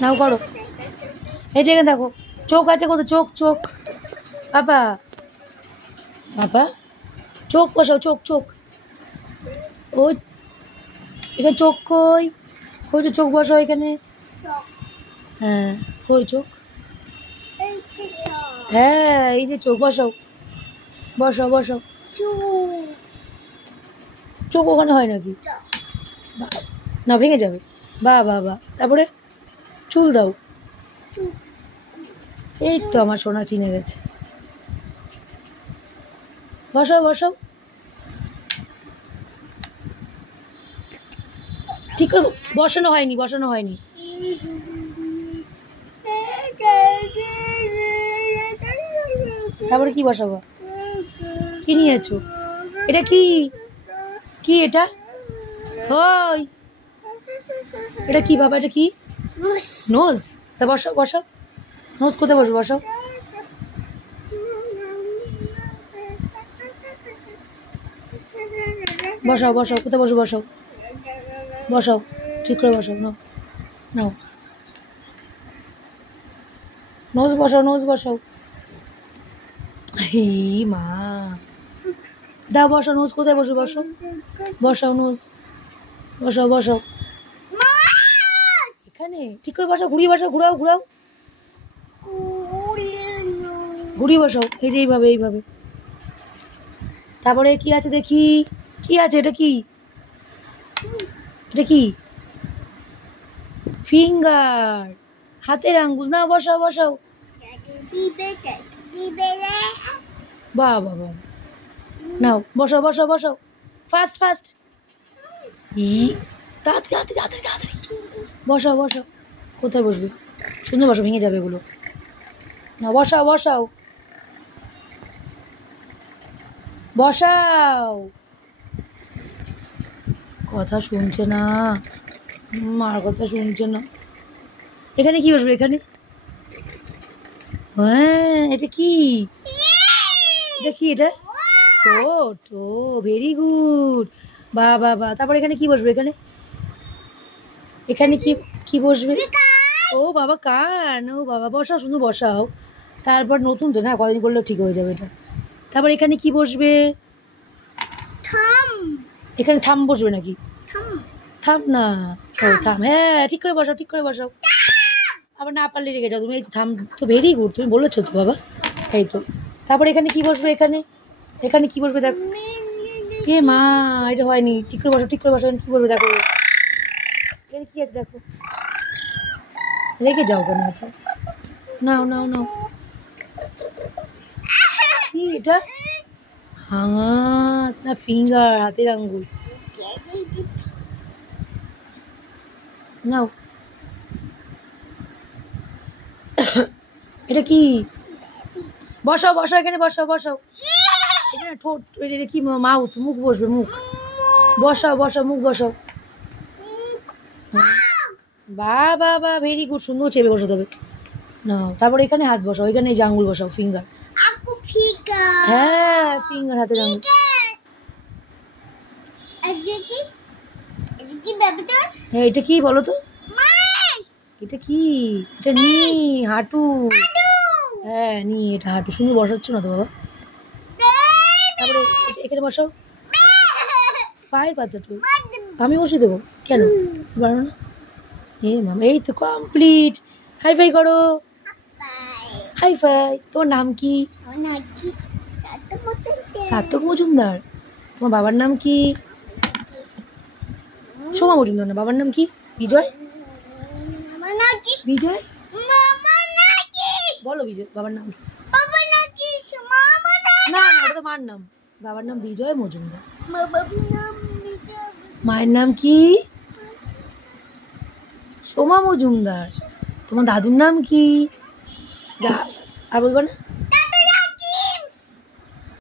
নাও করো। এই যে এখানে দেখো চোখ আছে কত, চোখ চোখ বাবা বাবা, চোখ বসাও, চোখ চোখ ওই এখানে চোখ কই, কই যে চোখ বসাও এখানে। হ্যাঁ কই চোখ, হ্যাঁ এই যে চোখ বসাও, বসাও বসাও। চোখ ওখানে হয় নাকি? না ভেঙে যাবে। বাহ বাহ বাহ। তারপরে চুল দাও। এই তো আমার সোনা চিনে গেছে। বসাও বসাও, ঠিক করে বসানো হয়নি, বসানো হয়নি। তারপরে কি বসাবো? কি নিয়েছো? এটা কি, কি এটা? ওই এটা কি বাবা, এটা কি? নোজ। তা বসাও বসাও, নোজ কোথায় বসবো? বসাও। বসাও বসাও, কোথায় বসবো? বসাও বসাও, ঠিক করে বসাও। নাও নাও, নোজ বসাও, নোজ বসাও। মা দাও, বসাও নোজ, কোথায় বসো? বসাও বসাও নোজ, বসাও বসাও এখানে, ঠিক করে বসাও। ঘুরিয়ে বসাও, ঘুরাও ঘুরাও, ঘুরিয়ে বসাও। এই যে এইভাবে এইভাবে। তারপরে কি আছে দেখি, কি আছে? এটা কি, এটা কি? ফিঙ্গার, হাতের আঙ্গুল। না বসাও বসাও। বাহ বাবা, নাও বসাও বসাও বসাও, ফাস্ট ফাস্ট। তাড়াতাড়ি তাড়াতাড়ি তাড়াতাড়ি তাড়াতাড়ি বসাও বসাও। কোথায় বসবে? সুন্দর বসাও, ভেঙে যাবে এগুলো। না বসাও বসাও বসাও। কথা শুনছে না, মার কথা শুনছে না। এখানে কি বসবে? এখানে, হ্যাঁ এটা কি, এটা কি? এটা ছোট, ভেরি গুড। বাহ বাহ বাহ। তারপর এখানে কি বসবে? এখানে, এখানে কি, কি বসবে? ও বাবা কান, ও বাবা বসাও, সুন্দর বসাও। তারপর নতুন তো না, কদিন করলেও ঠিক হয়ে যাবে এটা। তারপর এখানে কি বসবে? এখানে থাম বসবে নাকি? থাম না, ও থাম, হ্যাঁ ঠিক করে বসাও, ঠিক করে বসাও। আবার না পারলে রেখে যাও তুমি। এই তো থাম তো, ভেরি গুড, তুমি বলেছো তো বাবা। এই তো। তারপর এখানে কি বসবে? এখানে, এখানে কি বসবে দেখো। এ মা, এটা হয়নি, ঠিক করে বসো, ঠিক করে বসো। এখানে কি বলবে দেখো, এখানে কি আছে দেখো। রেখে যাও কেন এটা? নাও নাও নাও। কি এটা? হাত না ফিঙ্গার, হাতের আঙ্গুল। নাও, এটা কি? বসাও বসাও, এখানে বসাও বসাও। এখানে ঠোঁট, এটা কি? মাউথ, মুখ বসবে, মুখ। বসাও বসাও, মুখ বসাও। বা বা বা, ভেরি গুড, সুন্দর চেপে বসাতে হবে। নাও, তারপর এখানে হাত বসাও, এখানে এই যে আঙ্গুল বসাও, ফিঙ্গার। হ্যাঁ ফিঙ্গার, হাতের আঙ্গুল। হ্যাঁ এটা কি বলো তো? এটা কি? এটা নি, হাঁটু। হ্যাঁ নি, এটা হাঁটু। সুন্দর বসাচ্ছ না তো বাবা। তারপরে এখানে বসাও, পায়ের পাতাটু। আমি বসিয়ে দেবো কেন? পারো না? এ মামা, এই তো কমপ্লিট। হাই ফাই করো, হাই ফাই। তোমার নাম কি? সার্থক মজুমদার। তোমার বাবার নাম কি? সোমা মজুমদার না, বাবার নাম কি? বিজয়। বিজয় বলো, বিজয় বাবার নাম কি? না না, ওটা তো মার নাম। বাবার নাম বিজয় মজুমদার। মায়ের নাম কি? সোমা মজুমদার। তোমার দাদুর নাম কি? আর বলবা না?